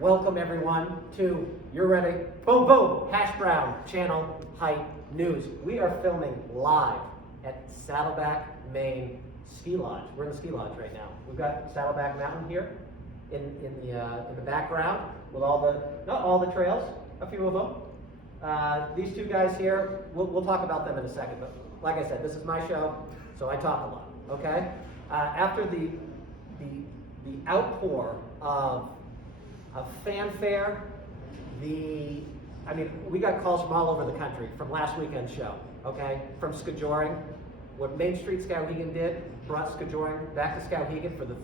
Welcome everyone to, you're ready, boom boom, Hash Brown Channel Hight News. We are filming live at Saddleback Maine Ski Lodge. We're in the ski lodge right now. We've got Saddleback Mountain here in the background with all the, not all the trails, a few of them. These two guys here, we'll talk about them in a second, but like I said, this is my show, so I talk a lot, okay? After the outpour of fanfare, we got calls from all over the country from last weekend's show, okay? From Skowhegan, what Main Street Skowhegan did, brought Skowhegan back to Skowhegan for the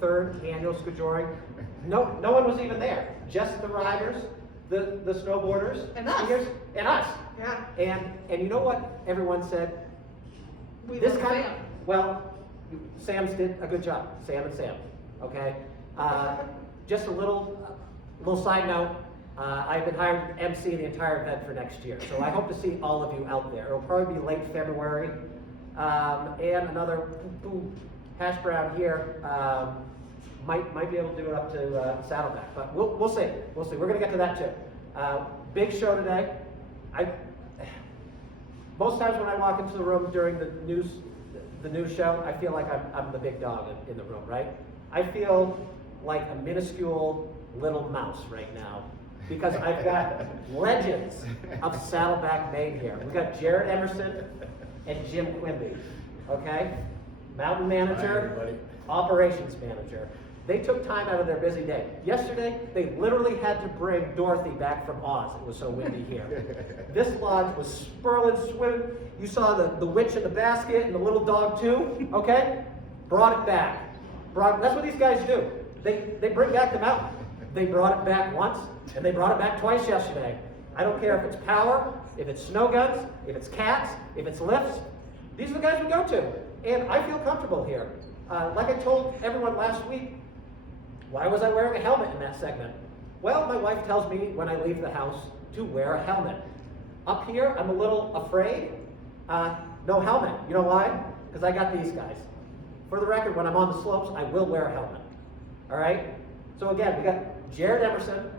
third annual Skowhegan. No one was even there, just the riders, the snowboarders, and us, skiers, and us. Yeah. And you know what everyone said? This kind of, well, Sam's did a good job. Sam and Sam, okay? Just a little side note. I've been hired to MC the entire event for next year, so I hope to see all of you out there. It'll probably be late February, and another Hash Brown here might be able to do it up to Saddleback, but we'll see. We'll see. We're gonna get to that too. Big show today. Most times when I walk into the room during the news show, I feel like I'm the big dog in the room, right? I feel like a minuscule little mouse right now because I've got legends of Saddleback Maine here. We've got Jared Emerson and Jim Quimby, okay? Mountain manager, operations manager. They took time out of their busy day. Yesterday, they literally had to bring Dorothy back from Oz. It was so windy here. This lodge was spurling, swimming. You saw the witch in the basket and the little dog too, okay? Brought it back. That's what these guys do. They bring back the mountain. They brought it back once, and they brought it back twice yesterday. I don't care if it's power, if it's snow guns, if it's cats, if it's lifts. These are the guys we go to, and I feel comfortable here. Like I told everyone last week, why was I wearing a helmet in that segment? Well, my wife tells me when I leave the house to wear a helmet. Up here, I'm a little afraid. No helmet. You know why? Because I got these guys. For the record, when I'm on the slopes, I will wear a helmet. All right? So again, we got Jared Emerson,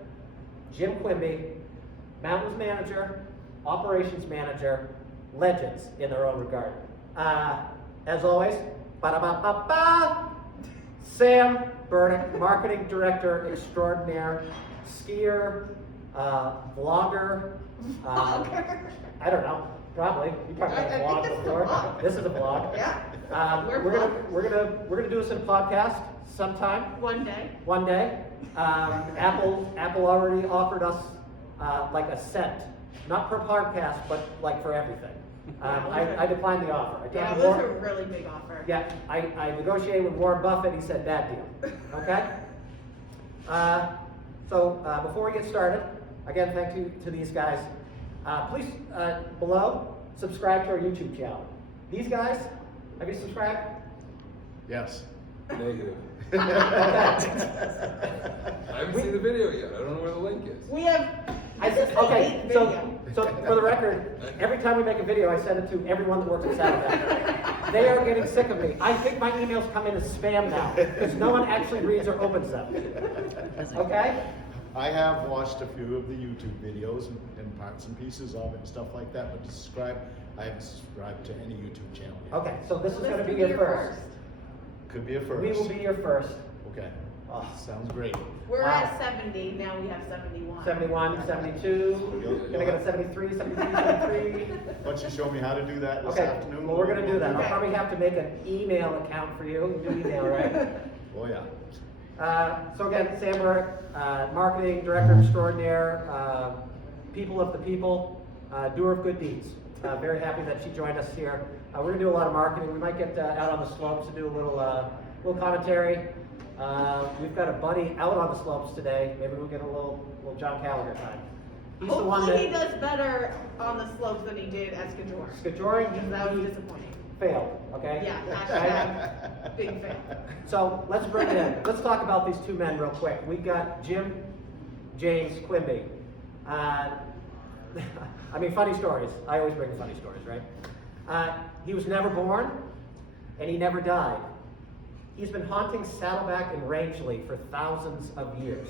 Jim Quimby, Mountains Manager, Operations Manager, legends in their own regard. As always, ba-da-ba-ba-ba, Sam Burdick, Marketing Director Extraordinaire, skier, vlogger, I don't know, probably. You probably had a vlog before. This is a vlog. Yeah. We're gonna do this in a podcast sometime. One day. One day. Apple already offered us like a cent, not per podcast, but like for everything. I declined the offer. Yeah, it was a really big offer. Yeah, I negotiated with Warren Buffett. He said bad deal. Okay. So before we get started, again, thank you to these guys. Please below subscribe to our YouTube channel. These guys, have you subscribed? Yes. Negative. Okay. I haven't seen the video yet. I don't know where the link is. We have. Okay, so for the record, every time we make a video, I send it to everyone that works at Saddleback. They are getting sick of me. I think my emails come in as spam now because no one actually reads or opens them. Okay? I have watched a few of the YouTube videos and parts and pieces of it and stuff like that, but to subscribe, I haven't subscribed to any YouTube channel yet. Okay, so this is going to be your first. Could be a first. We will be your first. Okay. Oh. Sounds great. We're Wow. at 70, now we have 71. 71, 72, gonna get a 73, 73, 73. Why don't you show me how to do that this Okay, afternoon? well, we're gonna do that. I'll Okay. probably have to make an email account for you. You do email, right? Oh, yeah. So again, Sam Burdick, Marketing Director Extraordinaire, people of the people, doer of good deeds. Very happy that she joined us here. We're gonna do a lot of marketing. We might get out on the slopes and do a little commentary. We've got a buddy out on the slopes today. Maybe we'll get a little John Gallagher time. He's the one Hopefully he that does better on the slopes than he did at Skowhegan. Skowhegan, Because that was disappointing. failed, okay? Yeah, hashtag big fail. So let's bring it in. Let's talk about these two men real quick. We've got Jim James Quimby. Funny stories. I always bring funny stories, right? He was never born, and he never died. He's been haunting Saddleback and Rangeley for thousands of years.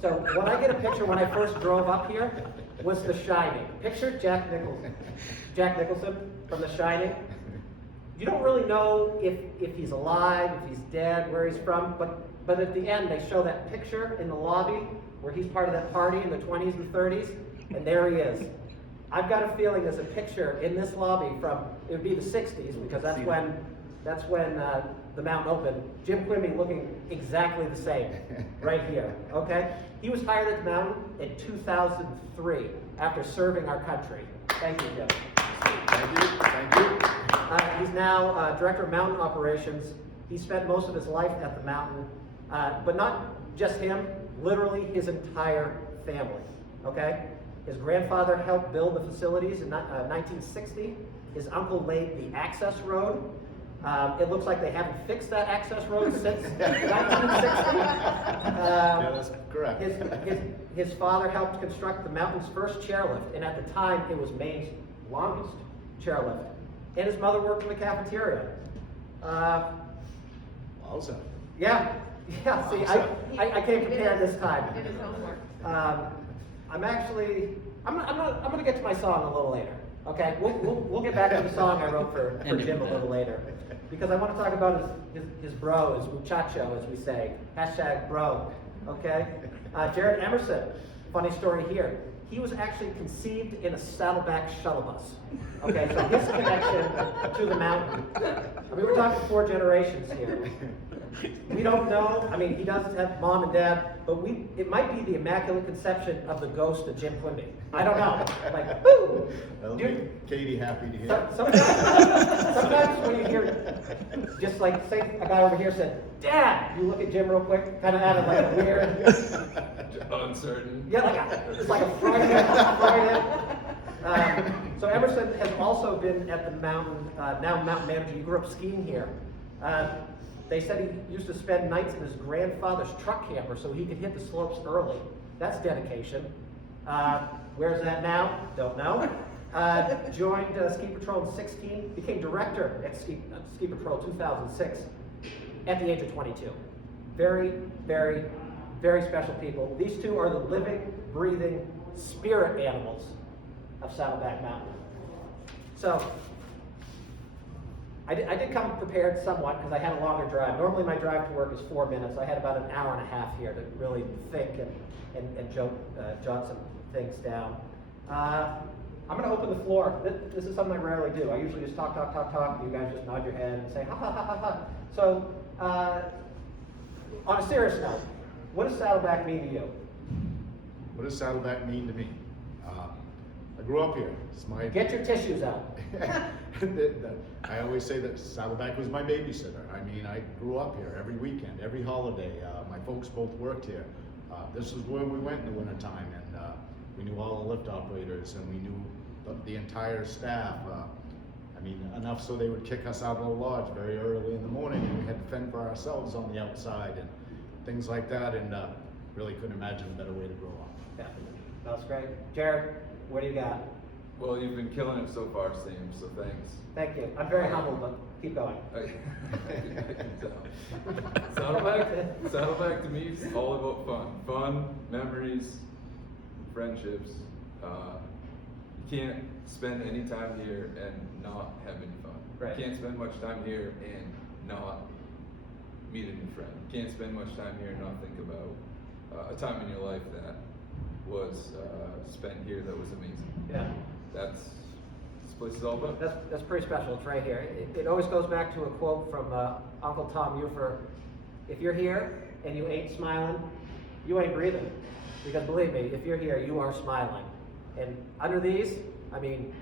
So when I get a picture when I first drove up here was The Shining. Picture Jack Nicholson from The Shining. You don't really know if he's alive, if he's dead, where he's from, but at the end they show that picture in the lobby where he's part of that party in the 20s and 30s, and there he is. I've got a feeling there's a picture in this lobby from, it would be the 60s, because that's when the mountain opened. Jim Quimby looking exactly the same, right here, okay? He was hired at the mountain in 2003 after serving our country. Thank you, Jim. Thank you, thank you. He's now Director of Mountain Operations. He spent most of his life at the mountain, but not just him, literally his entire family, okay? His grandfather helped build the facilities in 1960. His uncle laid the access road. It looks like they haven't fixed that access road since 1960. Yeah, that's correct. His father helped construct the mountain's first chairlift, and at the time it was Maine's longest chairlift. And his mother worked in the cafeteria. Wowza. Yeah, see, I came prepared this time. Did his homework. I'm gonna get to my song a little later. Okay, we'll get back to the song I wrote for Jim a little later, because I want to talk about his bro, his muchacho, as we say, #bro. Okay, Jared Emerson. Funny story here. He was actually conceived in a Saddleback shuttle bus. Okay, so his connection to the mountain. I mean, we're talking 4 generations here. We don't know. I mean, he does have mom and dad, but it might be the immaculate conception of the ghost of Jim Quimby. I don't know. Like, woo! That'll Dude, make Katie happy to hear. sometimes when you hear, just like, say a guy over here said, "Dad," you look at Jim real quick, kind of out of like a weird, Uncertain. yeah, it's like a Friday. So Emerson has also been at the mountain, now mountain manager. He grew up skiing here. They said he used to spend nights in his grandfather's truck camper so he could hit the slopes early. That's dedication. Where's that now? Don't know. Joined Ski Patrol in 16, became director at Ski Patrol 2006 at the age of 22. Very, very, very special people. These two are the living, breathing spirit animals of Saddleback Mountain. So, I did come prepared somewhat because I had a longer drive. Normally my drive to work is 4 minutes. I had about an hour and a half here to really think and jot some things down. I'm going to open the floor. This is something I rarely do. I usually just talk. You guys just nod your head and say, ha, ha, ha, ha, ha. So, on a serious note, what does Saddleback mean to you? What does Saddleback mean to me? I grew up here. It's my. Get your tissues out. I always say that Saddleback was my babysitter. I mean, I grew up here every weekend, every holiday. My folks both worked here. This is where we went in the wintertime, and we knew all the lift operators, and we knew the entire staff. I mean, enough so they would kick us out of the lodge very early in the morning, and we had to fend for ourselves on the outside and things like that, and really couldn't imagine a better way to grow up. Yeah, that's great. Jared, what do you got? Well, you've been killing it so far, Sam, so thanks. Thank you. I'm very humbled, but keep going. I can tell. Saddleback to me is all about fun. Fun, memories, friendships. You can't spend any time here and not have any fun. Right. You can't spend much time here and not meet a new friend. You can't spend much time here and not think about a time in your life that was spent here that was amazing. Yeah. This place is all about. That's pretty special. It's right here. It always goes back to a quote from Uncle Tom Ufer. If you're here and you ain't smiling, you ain't breathing. Because believe me, if you're here, you are smiling. And under these, I mean,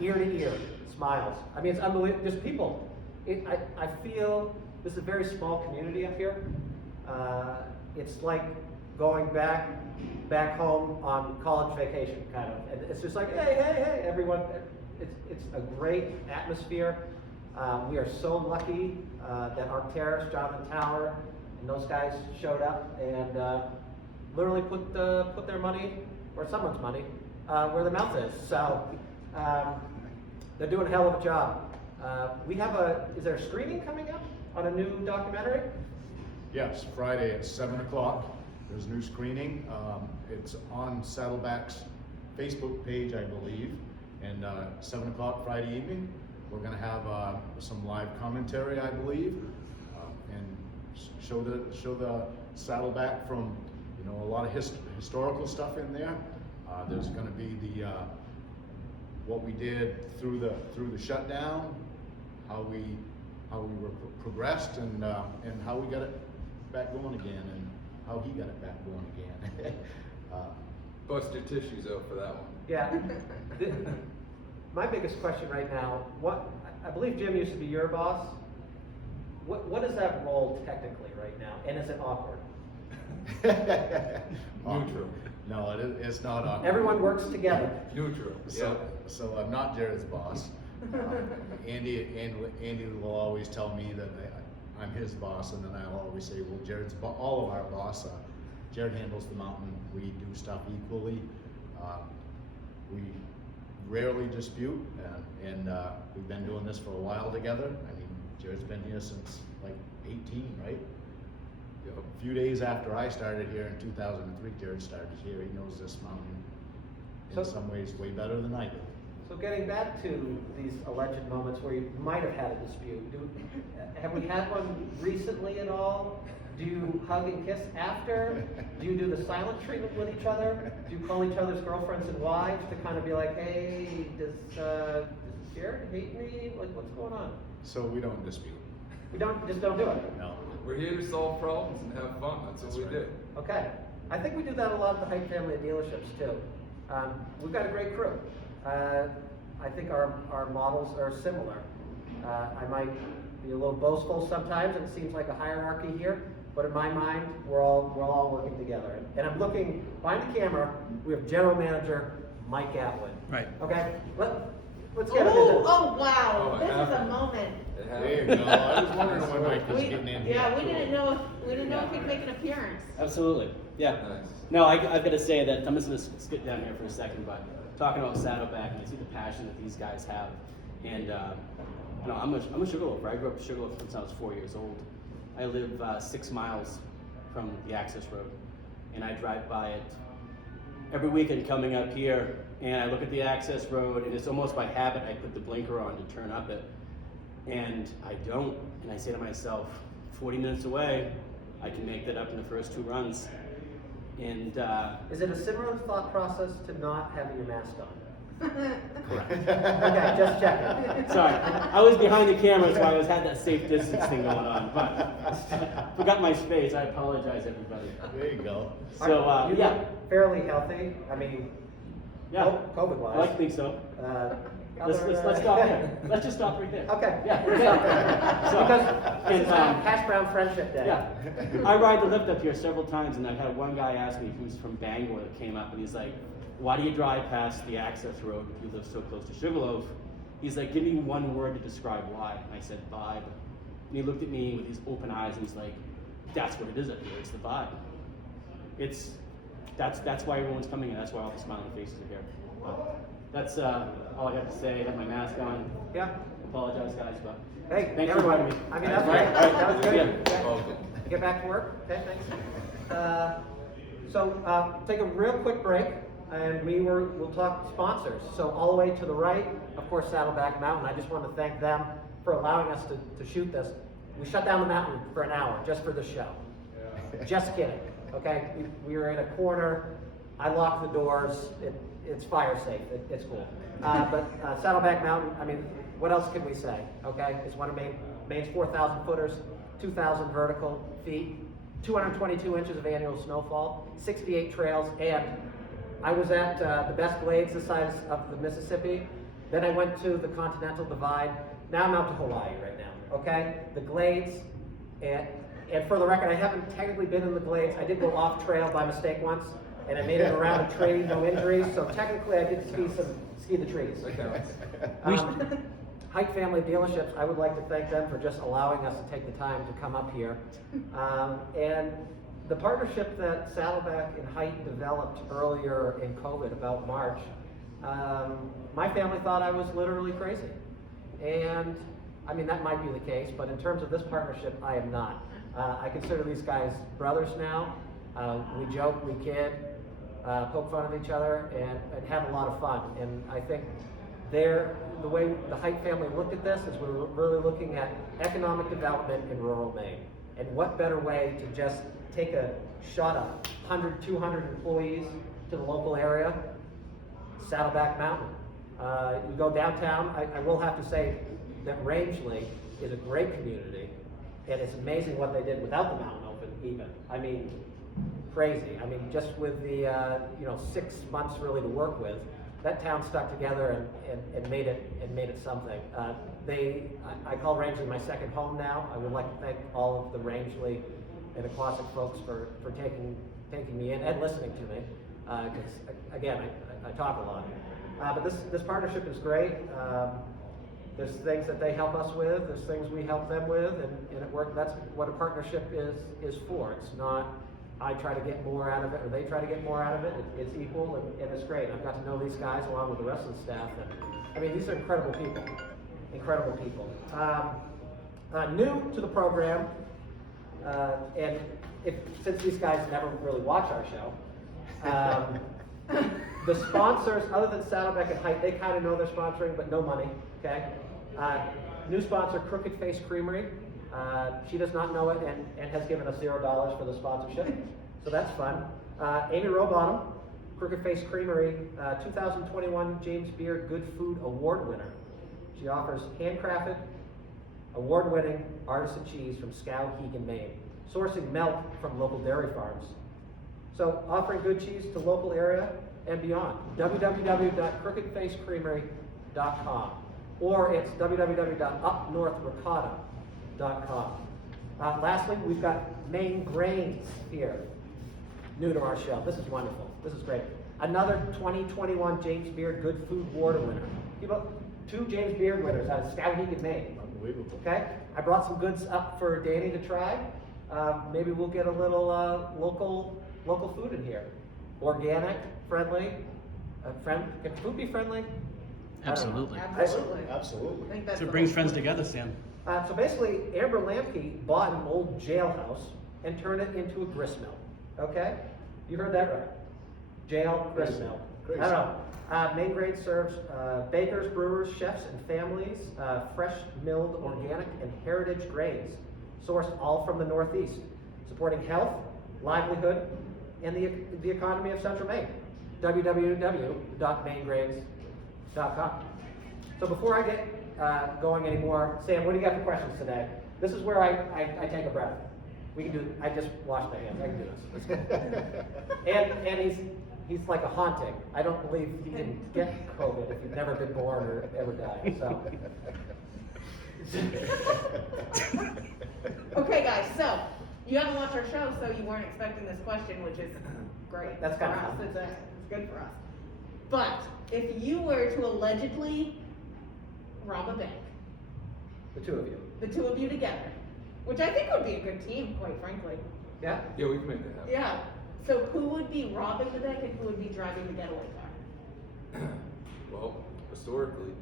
ear to ear, smiles. I mean, it's unbelievable. There's people. I feel this is a very small community up here. It's like going back home on college vacation, kind of. And it's just like, hey, everyone. It's a great atmosphere. We are so lucky that our terrorist, Jonathan Tower, and those guys showed up and literally put their money, or someone's money, where their mouth is. So they're doing a hell of a job. Is there a screening coming up on a new documentary? Yes, Friday at 7 o'clock. There's a new screening. It's on Saddleback's Facebook page, I believe. And 7 o'clock Friday evening, we're gonna have some live commentary, I believe, and show the Saddleback from, you know, a lot of historical stuff in there. There's gonna be the what we did through the shutdown, how we progressed, and how we got it back going again, and how he got it back going again. Bust your tissues out for that one. Yeah. My biggest question right now, I believe Jim used to be your boss. What is that role technically right now, and is it awkward? Neutral. No, it's not awkward. Everyone works together. Neutral. So I'm not Jared's boss. Andy will always tell me that I'm his boss, and then I'll always say, well, Jared's all of our boss. Jared handles the mountain. We do stuff equally. We rarely dispute, and we've been doing this for a while together. I mean, Jared's been here since like 18, right? Yep. A few days after I started here in 2003, Jared started here. He knows this mountain in So- some ways way better than I do. So getting back to these alleged moments where you might have had a dispute, have we had one recently at all? Do you hug and kiss after? Do you do the silent treatment with each other? Do you call each other's girlfriends and wives to kind of be like, hey, does Jared hate me? Like, what's going on? So we don't dispute. We just don't do it. No. We're here to solve problems and have fun. That's what we That's do. right. Okay. I think we do that a lot at the Hight family of dealerships too. We've got a great crew. I think our models are similar. I might be a little boastful sometimes, and it seems like a hierarchy here, but in my mind, we're all working together. And I'm looking behind the camera. We have General Manager Mike Atwood. Right. Okay. Let's get him into. Oh, wow, Oh, this is a happened. moment. It There you happened. go. I was wondering when Mike was getting in here. Yeah, we didn't know if he'd make an appearance. Absolutely, yeah. Nice. No, I've got to say that, I'm just going to skip down here for a second, but talking about Saddleback, and I see the passion that these guys have, and you know, I'm a Sugarloafer. I grew up in Sugarloaf since I was 4 years old. I live 6 miles from the access road, and I drive by it every weekend coming up here, and I look at the access road, and it's almost by habit I put the blinker on to turn up it, and I don't, and I say to myself, 40 minutes away, I can make that up in the first 2 runs. And Is it a similar thought process to not having your mask on? correct. Okay, just checking. Sorry, I was behind the camera, so I had that safe distance thing going on, but forgot my space. I apologize, everybody. There you go. So You yeah, look fairly healthy. I mean, yeah, COVID-wise. I like to think so. Let's Other, stop there. Let's just stop right there. Okay. Yeah. We're stop there. So, Because and, this is Hash Brown Friendship Day. Yeah, I ride the lift up here several times, and I've had one guy ask me who's from Bangor that came up, and he's like, "Why do you drive past the access road if you live so close to Sugarloaf?" He's like, "Give me one word to describe why." And I said, "Vibe." And he looked at me with these open eyes, and he's like, "That's what it is up here. It's the vibe. That's why everyone's coming, and that's why all the smiling faces are here." But that's all I have to say. I have my mask on. Yeah. Apologize, guys, but Hey, thanks for everyone. having me. I mean, that's All right, great. all right, That was good. yeah. Welcome. Get back to work. Okay, thanks. So take a real quick break, and we'll talk sponsors. So all the way to the right, of course, Saddleback Mountain. I just want to thank them for allowing us to shoot this. We shut down the mountain for an hour just for this show. Just kidding. Okay, we were in a corner. I locked the doors. It's fire safe. It's cool. But Saddleback Mountain. I mean, what else can we say? Okay, it's one of Maine's 4,000 footers, 2,000 vertical feet, 222 inches of annual snowfall, 68 trails, and I was at the best glades the size of the Mississippi. Then I went to the Continental Divide. Now I'm out to Hawaii right now. Okay, the glades, and for the record, I haven't technically been in the glades. I did go off trail by mistake once, and I made it around a tree, no injuries. So technically, I did ski the trees. That counts. Hight family dealerships, I would like to thank them for just allowing us to take the time to come up here. And the partnership that Saddleback and Hight developed earlier in COVID, about March, my family thought I was literally crazy. And I mean, that might be the case, but in terms of this partnership, I am not. I consider these guys brothers now. We joke, we kid, poke fun of each other, and have a lot of fun. And I think the way the Hight family looked at this is we're really looking at economic development in rural Maine. And what better way to just take a shot of 100, 200 employees to the local area? Saddleback Mountain. You go downtown, I will have to say that Rangeley is a great community, and it's amazing what they did without the mountain open even. I mean, crazy. I mean, just with the 6 months really to work with, that town stuck together and made it something. I call Rangeley my second home now. I would like to thank all of the Rangeley and Aquasic folks for taking me in and listening to me. Because again, I talk a lot. But this partnership is great. There's things that they help us with. There's things we help them with, and it works. That's what a partnership is for. It's not I try to get more out of it or they try to get more out of it. It's equal and it's great. I've got to know these guys along with the rest of the staff. And I mean, these are incredible people. Incredible people. New to the program, and since these guys never really watch our show, the sponsors, other than Saddleback and Hight, they kind of know they're sponsoring, but no money, okay? New sponsor, Crooked Face Creamery. She does not know it and has given us $0 for the sponsorship, so that's fun. Amy Rowbottom, Crooked Face Creamery, 2021 James Beard Good Food Award winner. She offers handcrafted, award-winning artisan cheese from Skowhegan, Maine, sourcing milk from local dairy farms. So offering good cheese to local area and beyond. www.crookedfacecreamery.com, or it's www.upnorthricotta.com. Lastly, we've got Maine Grains here, new to our show. This is wonderful. This is great. Another 2021 James Beard Good Food Award winner. Give up 2 James Beard winners out of Skowhegan, Maine. Unbelievable. Okay, I brought some goods up for Danny to try. Maybe we'll get a little local food in here. Organic, friendly. Can food be friendly? I don't know. Absolutely. Absolutely. Absolutely. I think that's So it the brings whole friends point. together, Sam. So basically, Amber Lamke bought an old jailhouse and turned it into a grist mill. Okay? You heard that right. Jail, grist Crazy. mill. Crazy. I don't know. Maine Grains serves bakers, brewers, chefs, and families fresh milled organic and heritage grains, sourced all from the Northeast, supporting health, livelihood, and the economy of Central Maine. www.mainegrains.com. So before I get going anymore, Sam, what do you got for questions today? This is where I take a breath. We can do. I just washed my hands. I can do this. And he's like a haunting. I don't believe you can get COVID if you've never been born or ever died. So. Okay, guys, so you haven't watched our show, so you weren't expecting this question, which is great. That's for kinda us. fun. It's good for us. But if you were to allegedly rob a bank, The two of you. the two of you together, which I think would be a good team, quite frankly. Yeah? Yeah, we can make that happen. Yeah. So who would be robbing the bank and who would be driving the getaway car? Well, historically,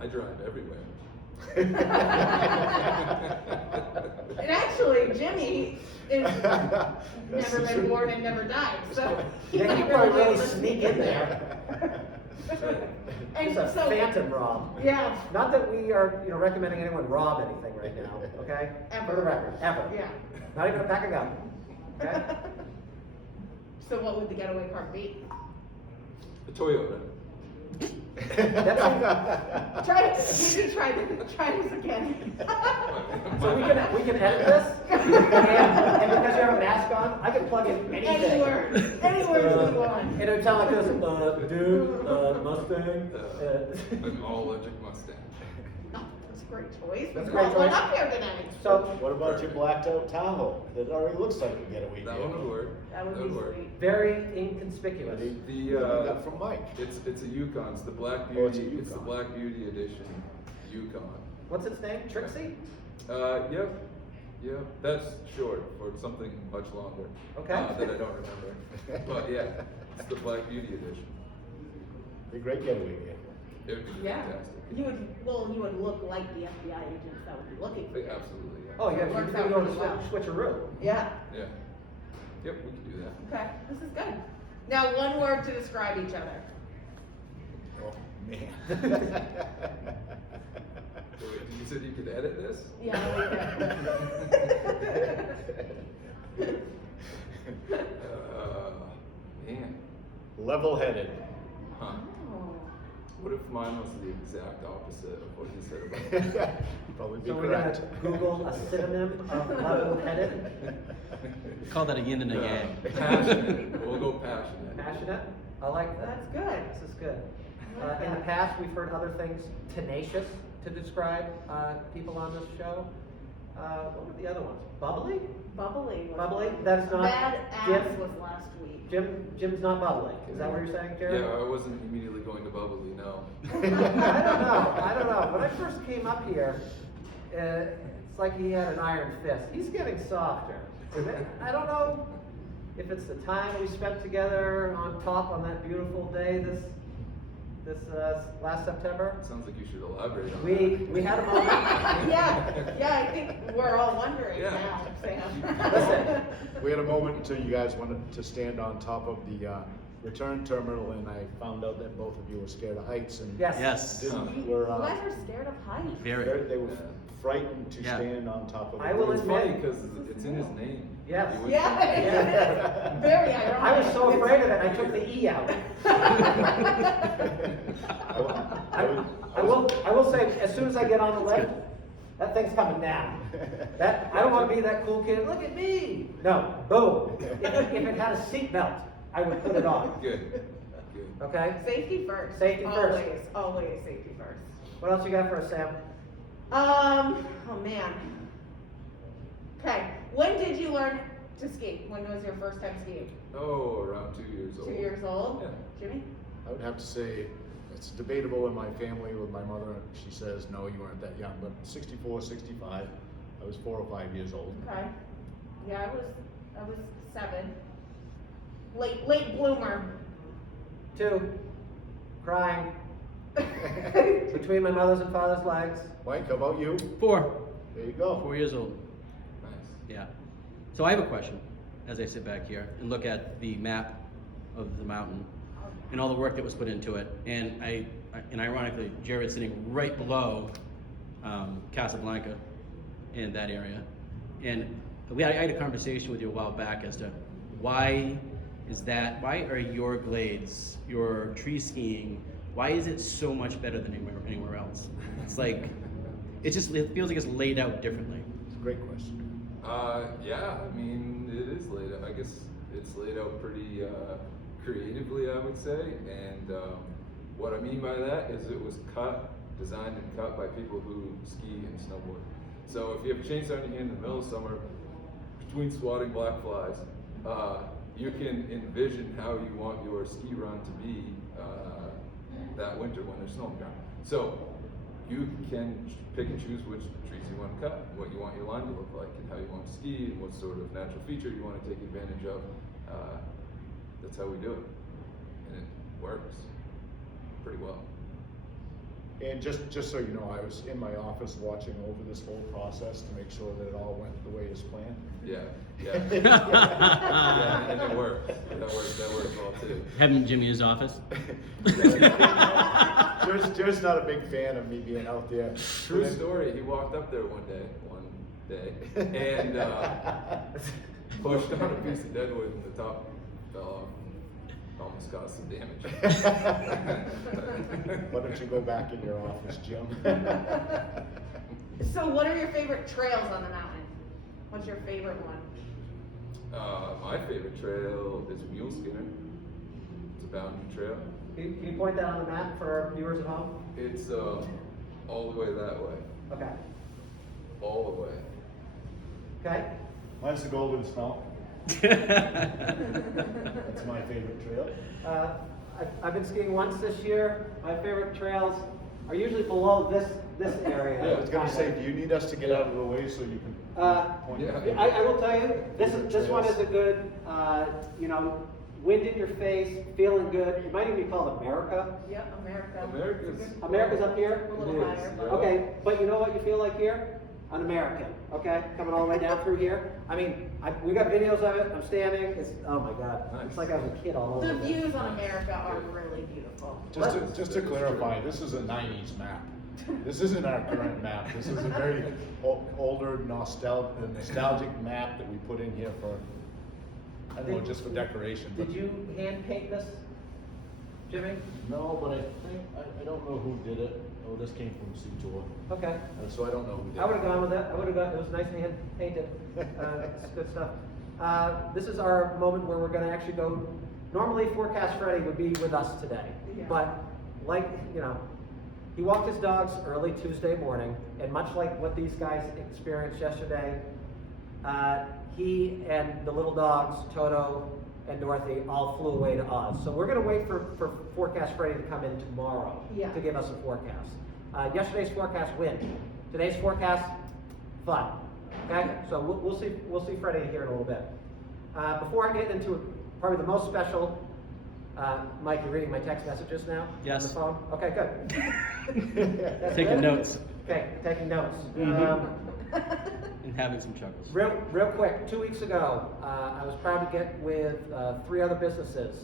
I drive everywhere. And actually, Jimmy is never been born and never died, so. he Yeah, might you probably really wanna- sneak in there. And It's a so, phantom rob. yeah, Not that we are, recommending anyone rob anything right now, okay? Ever. For the record, ever. yeah. Not even a pack of gum, okay? So what would the getaway car be? The Toyota. Try this again. So we can edit this, and because you have a mask on, I can plug in anything. Anywhere you want. And it would sound like this, Mustang. An all-electric Mustang. That's a great choice. That's a We great brought one choice. up here tonight. So, What about your blacked out Tahoe? That already looks like a getaway That vehicle. one would work. That would be work. sweet. very inconspicuous. You The got from Mike. it's a Yukon. It's the Black Oh, it's a Beauty. It's the Yukon. Black Beauty edition Yukon. What's its name? Trixie? Yep. That's short for something much longer. Okay. That I don't remember. But yeah, it's the Black Beauty edition. A great getaway vehicle. It would be Yeah. fantastic. You would look like the FBI agents that would be looking for you. Absolutely, yeah. Oh, yeah, Works you out can go to really well. switcheroo. Yeah. Yeah. Yep, we can do that. Okay, this is good. Now, one word to describe each other. Oh, man. So wait, you said you could edit this? Yeah, we can. Man, Level-headed. huh. Oh. What if mine was the exact opposite of what you said about me? Probably be So we're gonna correct. Google a synonym of level-headed, Call that a yin and a yang. Passionate. We'll go passionate. passionate. I like that. That's good. This is good. I like In the that. past, we've heard other things, tenacious, to describe people on this show. What were the other ones? Bubbly? Bubbly. Was Bubbly? That is not. Bad ass Jim? was last week. Jim's not bubbly. Is that what you're saying, Jared? Yeah, I wasn't immediately going to bubbly, no. I don't know. When I first came up here, it's like he had an iron fist. He's getting softer. I don't know if it's the time we spent together on top on that beautiful day this last September. Sounds like you should elaborate on We had a moment. yeah, I think we're all wondering Yeah. now, Sam. Listen. We had a moment until you guys wanted to stand on top of the return terminal, and I found out that both of you were scared of heights, and Yes. Yes. didn't, You were guys are scared of heights. Very. they were frightened to Yeah. stand on top of it. I will It's admit- funny because it's in his name. Yes. He went- Yeah. Yeah. Very ironic. I was so afraid of it, I took the E out. I will say, as soon as I get on the lift, that thing's coming down. I don't want to be that cool kid. Look at me. No, boom. If it had a seatbelt, I would put it on. Good, good. Okay. Safety first. Safety first. Always safety first. What else you got for us, Sam? Oh man. Okay, when did you learn to ski? When was your first time skiing? Oh, around 2 years old. 2 years old? Yeah. Jimmy? I would have to say, it's debatable in my family with my mother. She says, no, you weren't that young, but 64, 65, I was 4 or 5 years old. Okay. Yeah, I was 7. Late bloomer. 2, crying between my mother's and father's legs. Mike, how about you? 4 There you go. 4 years old. Nice. Yeah. So I have a question as I sit back here and look at the map of the mountain and all the work that was put into it. And and ironically, Jared's sitting right below Casablanca in that area. And I had a conversation with you a while back as to why are your glades, your tree skiing, why is it so much better than anywhere else? It's like, it feels like it's laid out differently. It's a great question. Yeah, I mean, it is laid out. I guess it's laid out pretty creatively, I would say. And what I mean by that is it was designed and cut by people who ski and snowboard. So if you have a chainsaw in your hand in the middle of summer, between swatting black flies, you can envision how you want your ski run to be that winter when there's snow on the ground. So you can pick and choose which trees you want to cut, what you want your line to look like, and how you want to ski, and what sort of natural feature you want to take advantage of. That's how we do it, and it works pretty well. And just so you know, I was in my office watching over this whole process to make sure that it all went the way as planned. Yeah, yeah. Yeah, and it worked. That worked well too. Having Jimmy in his office. Jared's not a big fan of me being out there. True story. He walked up there one day, and pushed on a piece of deadwood, and the top fell off. Almost caused some damage. Why don't you go back in your office, Jim? So what are your favorite trails on the mountain? What's your favorite one? My favorite trail is Mule Skinner. It's a boundary trail. Can you point that on the map for our viewers at home? It's all the way that way. Okay. All the way. Okay. Mine's the Golden Smelt. That's my favorite trail. I've been skiing once this year. My favorite trails are usually below this area. I was gonna say, do you need us to get out of the way so you can point? Yeah. I will tell you, this one is a good, wind in your face, feeling good. It might even be called America. Yep, America. America's up here? A little It is, higher. yeah. Okay, but you know what you feel like here? An American, okay? Coming all the way down through here. I mean, we got videos of it. I'm standing. It's, oh my God. It's like I was a kid all over The again. views on America are really beautiful. Just to clarify, this is a 90s map. This isn't our current map. This is a very older nostalgic map that we put in here for, I don't know, just for decoration. Did you hand paint this, Jimmy? No, but I think, I don't know who did it. Oh, this came from Seatour. Okay. So I don't know who did it. I would have gone with that. I would have gone, it was nicely hand painted. It's good stuff. This is our moment where we're gonna actually go, normally Forecast Freddy would be with us today. Yeah. But like, you know, he walked his dogs early Tuesday morning, and much like what these guys experienced yesterday, he and the little dogs, Toto and Dorothy, all flew away to Oz. So we're gonna wait for Forecast Freddy to come in tomorrow Yeah. to give us a forecast. Yesterday's forecast, wind. Today's forecast, fun. Okay, so we'll see Freddy here in a little bit. Before I get into probably the most special, Mike, you're reading my text messages now? Yes. On the phone? Okay, good. That's Taking good. notes Okay, taking notes. and having some chuckles. Real quick, 2 weeks ago, I was proud to get with 3 other businesses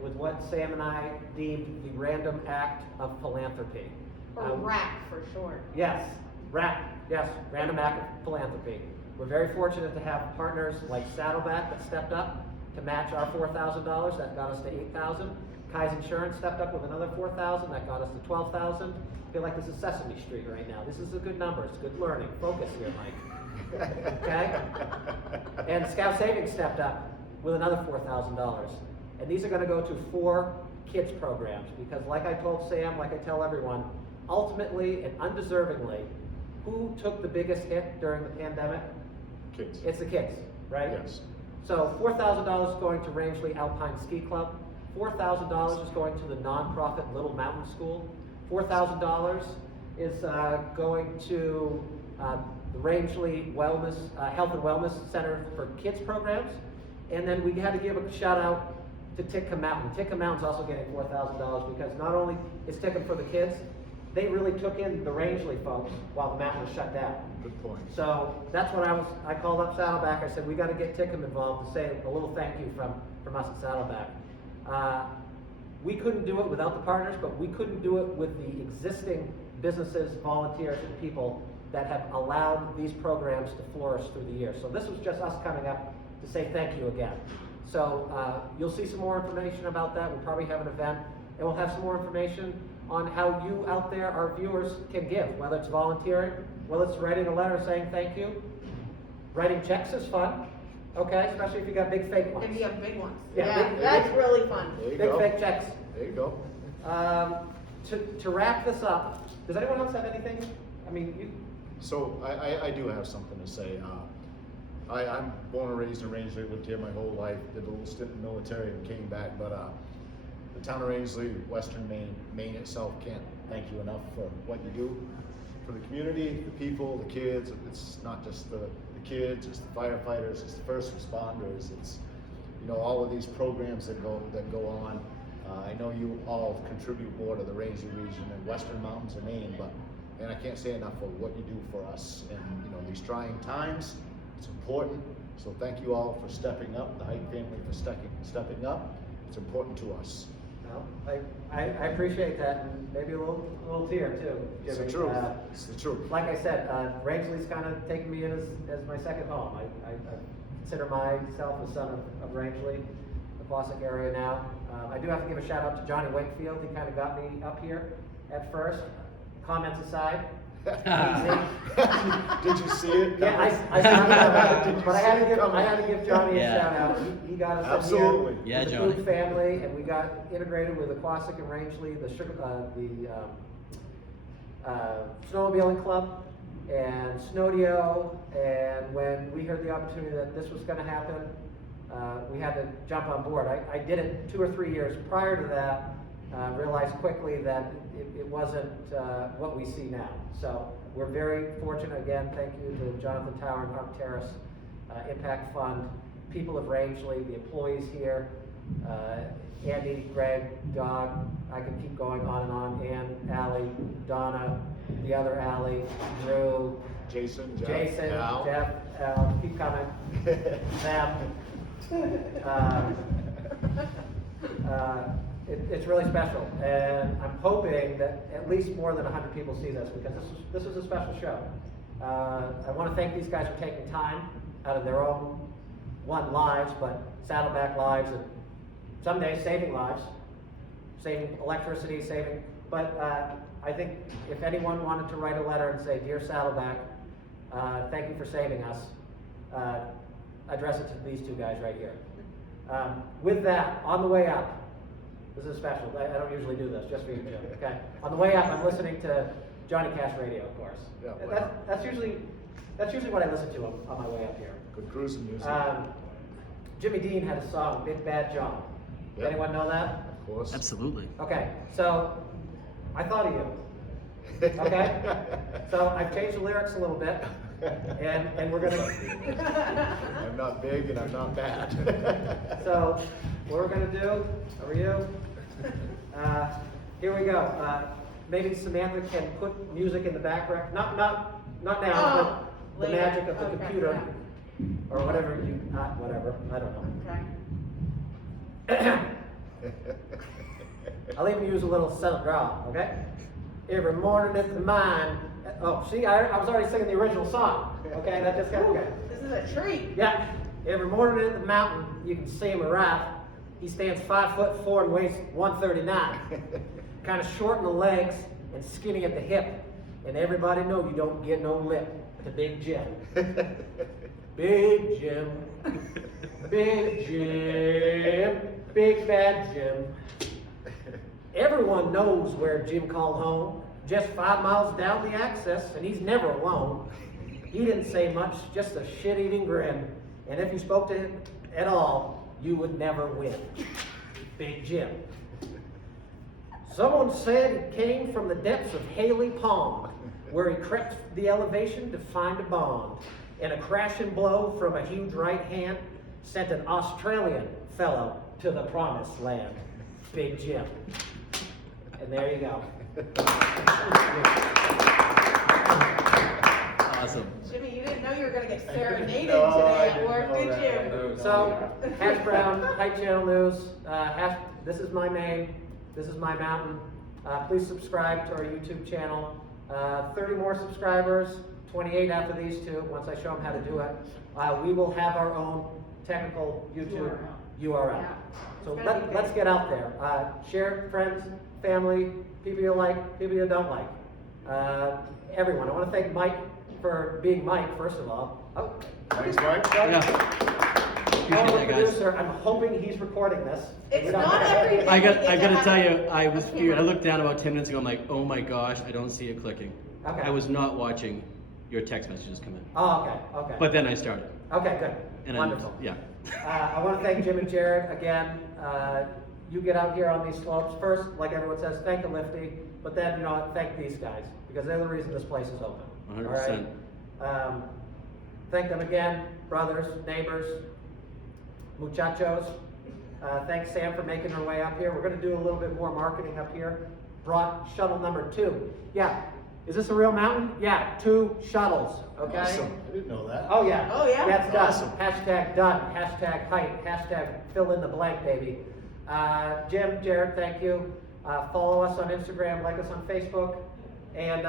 with what Sam and I deemed the random act of philanthropy. Or RAP for short. Yes, random act of philanthropy. We're very fortunate to have partners like Saddleback that stepped up to match our $4,000, that got us to $8,000. Kai's Insurance stepped up with another $4,000, that got us to $12,000. I feel like this is Sesame Street right now. This is a good number, it's good learning. Focus here, Mike. Okay? And Scout Savings stepped up with another $4,000. And these are gonna go to 4 kids programs, because like I told Sam, like I tell everyone, ultimately and undeservingly, who took the biggest hit during the pandemic? Kids. It's the kids, right? Yes. So $4,000 is going to Rangeley Alpine Ski Club. $4,000 is going to the nonprofit Little Mountain School. $4,000 is going to the Rangeley Wellness, Health and Wellness Center for Kids programs. And then we had to give a shout out to Tickham Mountain. Tickham Mountain's also getting $4,000 because not only is Tickham for the kids, they really took in the Rangeley folks while the mountain was shut down. Good point. So that's what I called up Saddleback. I said, we got to get Tickham involved to say a little thank you from us at Saddleback. We couldn't do it without the partners, but we couldn't do it with the existing businesses, volunteers, and people that have allowed these programs to flourish through the years. So this was just us coming up to say thank you again. So you'll see some more information about that. We'll probably have an event, and we'll have some more information on how you out there, our viewers, can give, whether it's volunteering, whether it's writing a letter saying thank you. Writing checks is fun, okay, especially if you got big fake ones. If you have big ones. Yeah, Yeah, big- that's big- really fun. There you Big go. fake checks. There you go. To wrap this up, does anyone else have anything? I mean, you, So I do have something to say. I'm born and raised in Rangeley, lived here my whole life, did a little stint in the military and came back, but the town of Rangeley, Western Maine, Maine itself can't thank you enough for what you do for the community, the people, the kids. It's not just the kids, it's the firefighters, it's the first responders, it's, you know, all of these programs that go on. I know you all contribute more to the Rangeley region and Western Mountains of Maine, but man, I can't say enough for what you do for us in, you know, these trying times. It's important. So thank you all for stepping up, the Hight family for stepping up. It's important to us. well, I appreciate that, and maybe a little tear too, It's the Jimmy. truth. It's the truth. Like I said, Rangeley's kind of taken me in as my second home. I consider myself a son of Rangeley, the Boston area now. I do have to give a shout out to Johnny Wakefield. He kind of got me up here at first. Comments aside. Did you see it? Yeah, I saw that, Did you but I see had it to coming? give Johnny Yeah. a shout out. He got us Absolutely. in here Yeah, with the Johnny. food family, and we got integrated with Aquasic and Rangeley, the snowmobiling club, and Snowdio. And when we heard the opportunity that this was going to happen, we had to jump on board. I did it 2 or 3 years prior to that. Realized quickly that it wasn't what we see now. So we're very fortunate. Again, thank you to Jonathan Tower and Hub Terrace, Impact Fund, people of Rangeley, the employees here. Andy, Greg, Doug, I can keep going on and on, Ann, Allie, Donna, the other Allie, Drew, Jason, Jeff, Jason, Al. Jeff, Al, keep coming, Sam. It's really special, and I'm hoping that at least more than 100 people see this, because this is a special show. I want to thank these guys for taking time out of their own lives, but Saddleback lives, and someday saving lives, saving electricity, but I think if anyone wanted to write a letter and say, "Dear Saddleback, thank you for saving us," address it to these two guys right here. With that, on the way up, this is special. I don't usually do this, just for you, Jim. Okay. On the way up, I'm listening to Johnny Cash radio, of course. Yeah, wow. That's usually what I listen to on my way up here. Good cruising music. Jimmy Dean had a song, "Big Bad John." Yep. Anyone know that? Of course. Absolutely. Okay, so I thought of you. Okay? So I've changed the lyrics a little bit, and we're gonna. I'm not big and I'm not bad. So what we're gonna do? Over you. Here we go. Maybe Samantha can put music in the background. Not now, Oh, but the later. magic of the Okay, computer, or whatever you. Whatever. I don't know. Okay. I'll even use a little southern drawl, okay? Every morning at the mine. Oh, see, I was already singing the original song. Okay, that just got okay. This is a treat. Yeah. Every morning at the mountain, you can see him arrive. He stands 5'4" and weighs 139. Kind of short in the legs and skinny at the hip. And everybody know you don't get no lip to Big Jim. Big Jim. Big Jim. Big Bad Jim. Everyone knows where Jim called home. Just 5 miles down the access, and he's never alone. He didn't say much, just a shit-eating grin. And if you spoke to him at all, you would never win. Big Jim. Someone said he came from the depths of Haley Pond, where he crept the elevation to find a bond. And a crashing blow from a huge right hand sent an Australian fellow to the promised land. Big Jim. And there you go. Awesome. Jimmy, you didn't know you were going to get serenaded No, I today at didn't work, know did that. you? So, Hash Brown, Hight Channel News, this is my Maine, this is my mountain. Please subscribe to our YouTube channel. 30 more subscribers, 28 after these two, once I show them how to do it. We will have our own technical YouTube URL. Yeah. So It's gonna be let's good. get out there. Share, friends, family, people you like, people you don't like. Everyone. I want to thank Mike for being Mike, first of all. Oh, Thanks, Mike. Yeah. Hello, Appreciate that, guys. producer. I'm hoping he's recording this. It's We don't not have- every day. I we get gotta have tell a- you, I was a feared. I camera. looked down about 10 minutes ago. I'm like, oh my gosh, I don't see it clicking. Okay. I was not watching your text messages come in. Oh, okay. But then I started. Okay, good. And Wonderful. yeah. I want to thank Jim and Jared again. You get out here on these slopes first, like everyone says, thank the Lifty, but then, thank these guys, because they're the reason this place is open. 100%. All right? Thank them again, brothers, neighbors, muchachos. Thanks Sam for making her way up here. We're going to do a little bit more marketing up here. Brought shuttle number 2. Yeah. Is this a real mountain? Yeah, 2 shuttles. Okay. Awesome. I didn't know that. Oh yeah. Oh, yeah? That's done. Awesome. Hashtag done. Hashtag Hight. Hashtag fill in the blank, baby. Jim, Jared, thank you. Follow us on Instagram, like us on Facebook, and